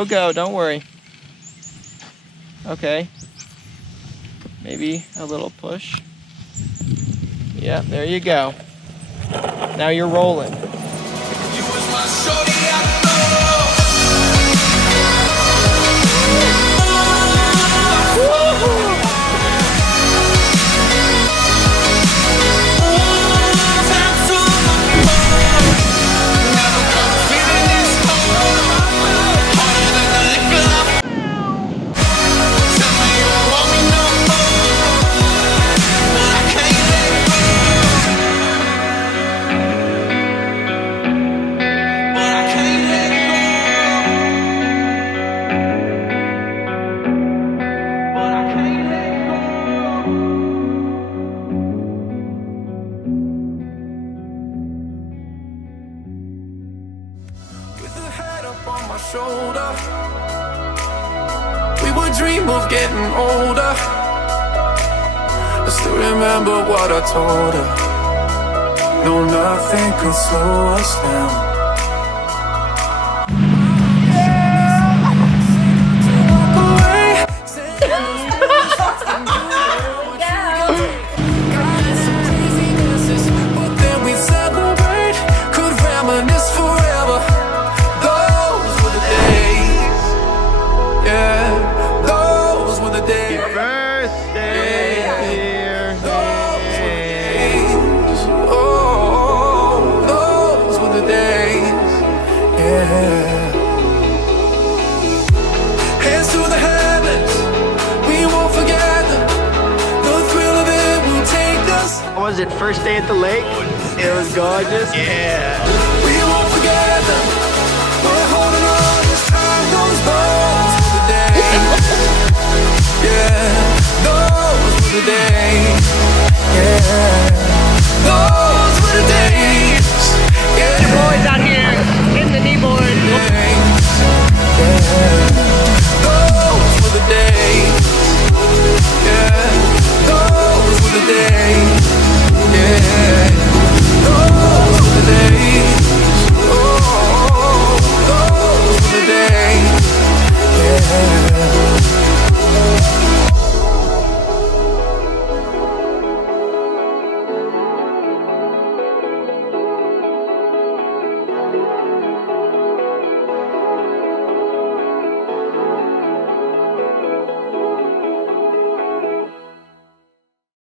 You'll go, don't worry. Okay. Maybe a little push. Yeah, there you go. Now you're rolling. Shoulder. We would dream of getting older. I still remember what I told her. No, nothing could slow us down. Hands to the heavens, we won't forget them. The thrill of it will take us. What was it, first day at the lake? It was gorgeous. Yeah. We won't forget them. We're holding on as time goes by. Those were the days. Yeah, those were the days. Yeah.